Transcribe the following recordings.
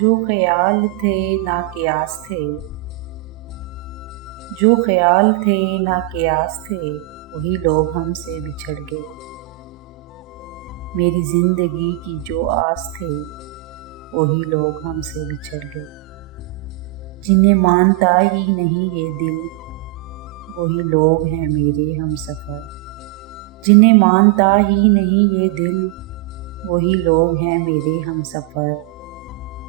جو خیال تھے نا قیاس تھے، جو خیال تھے نا قیاس تھے، وہی لوگ ہم سے بچھڑ گئے۔ میری زندگی کی جو آس تھے، وہی لوگ ہم سے بچھڑ گئے۔ جنہیں مانتا ہی نہیں یہ دل، وہی لوگ ہیں میرے ہم سفر۔ جنہیں مانتا ہی نہیں یہ دل، وہی لوگ ہیں میرے ہم سفر۔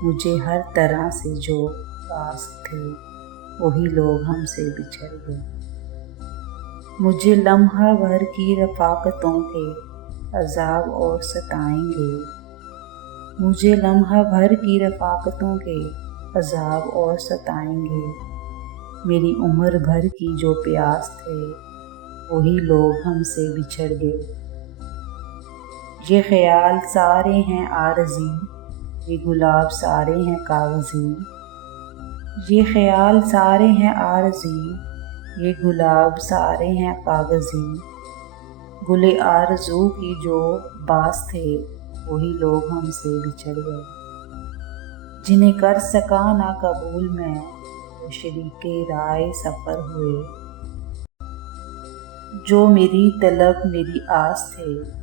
مجھے ہر طرح سے جو راز تھے، وہی لوگ ہم سے بچھڑ گئے۔ مجھے لمحہ بھر کی رفاقتوں کے عذاب اور ستائیں گے، مجھے لمحہ بھر کی رفاقتوں کے عذاب اور ستائیں گے۔ میری عمر بھر کی جو پیاس تھے، وہی لوگ ہم سے بچھڑ گئے۔ یہ خیال سارے ہیں عارضی، یہ گلاب سارے ہیں کاغذی۔ یہ خیال سارے ہیں عارضی، یہ گلاب سارے ہیں کاغذی۔ گلِ آرزو کی جو باس تھے، وہی لوگ ہم سے بچھڑ گئے۔ جنہیں کر سکا نہ قبول میں، وہ شریکِ رائے سفر ہوئے۔ جو میری طلب میری آس تھے،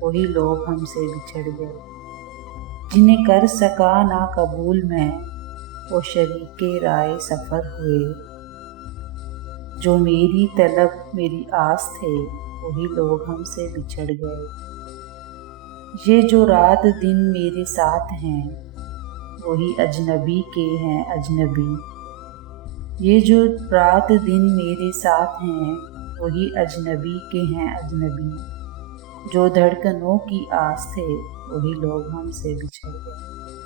وہی لوگ ہم سے بچھڑ گئے۔ جنہیں کر سکا نہ قبول میں، وہ شریکِ رائے سفر ہوئے۔ جو میری طلب میری آس تھے، وہی لوگ ہم سے بچھڑ گئے۔ یہ جو رات دن میرے ساتھ ہیں، وہی اجنبی کے ہیں اجنبی۔ یہ جو رات دن میرے ساتھ ہیں، وہی اجنبی کے ہیں اجنبی۔ جو دھڑکنوں کی آس تھے، وہی لوگ ہم سے بچھڑ گئے۔